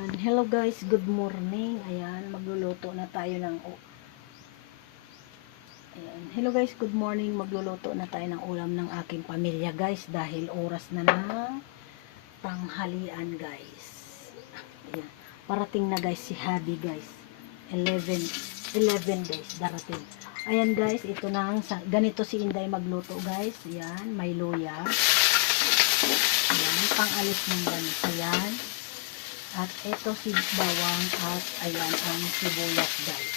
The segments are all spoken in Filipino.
Hello guys, good morning. Ayan, magluluto na tayo ng Hello guys, good morning. Magluluto na tayo ng ulam ng aking pamilya guys dahil oras na ng tanghalian guys. Ayan, parating na guys si Habi guys. 11 guys darating. Ayan guys, ito na ganito si Inday magluto guys. Ayan, may luya. Ayan, pang-alis ng ganito. Ayan. At ito si bawang at ayan ang sibuyas guys.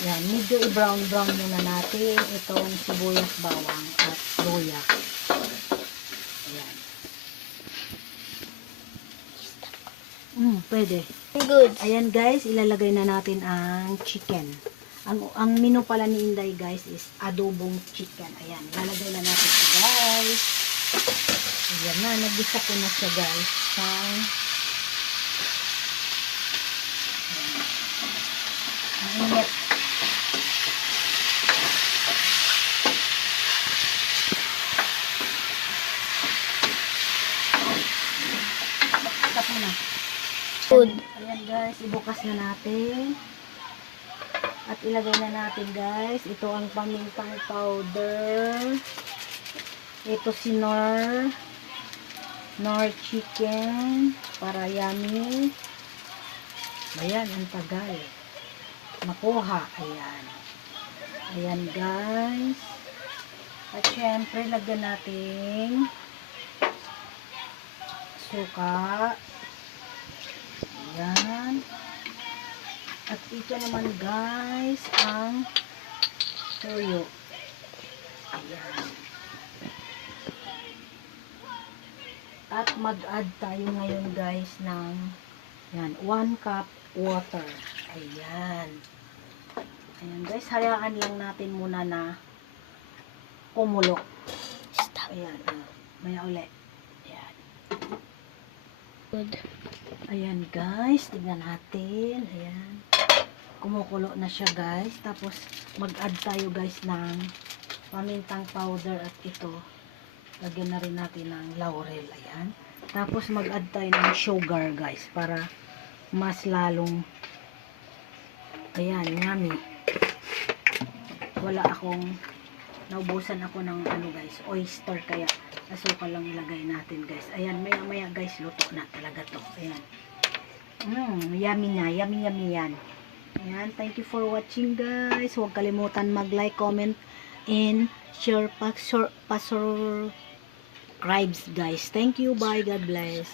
Yan, medyo i-brown muna natin itong sibuyas, bawang at luya. Ayan. Pwede. Good. Ayan guys, ilalagay na natin ang chicken. Ang menu pala ni Inday guys is adobong chicken. Ayan, ilalagay na natin ito guys. Ayan na, nagisa ko na siya guys. Ang init. Tapos na. Good. Ayan guys, ibukas na natin. At ilagay na natin guys. Ito ang pamintang powder. Ito si Nor chicken para yummy. Ayan, ang tagal makuha. Ayan. Ayan guys. At syempre lagyan natin suka. Ayan. At ito naman guys ang toyo. Ayan. At mag-add tayo ngayon guys ng 1 cup water. Ayan. Ayan guys, hayaan lang natin muna na kumulo. Ayan. Maya ulit. Ayan. Good. Ayan guys, tignan natin. Ayan. Kumukulo na siya guys. Tapos mag-add tayo guys ng pamintang powder at ito. Lagyan na rin natin ng laurel. Ayan. Tapos mag-add tayo ng sugar guys para mas lalong ayan, yummy. Wala akong naubusan ako ng guys, oyster kaya asukal lang ilagay natin guys. Ayan, maya guys, luto na talaga to. Ayan. Yummy na. Yummy yan. Ayan, thank you for watching guys. Huwag kalimutan mag-like, comment, and share, subscribe guys. Thank you. Bye. God bless.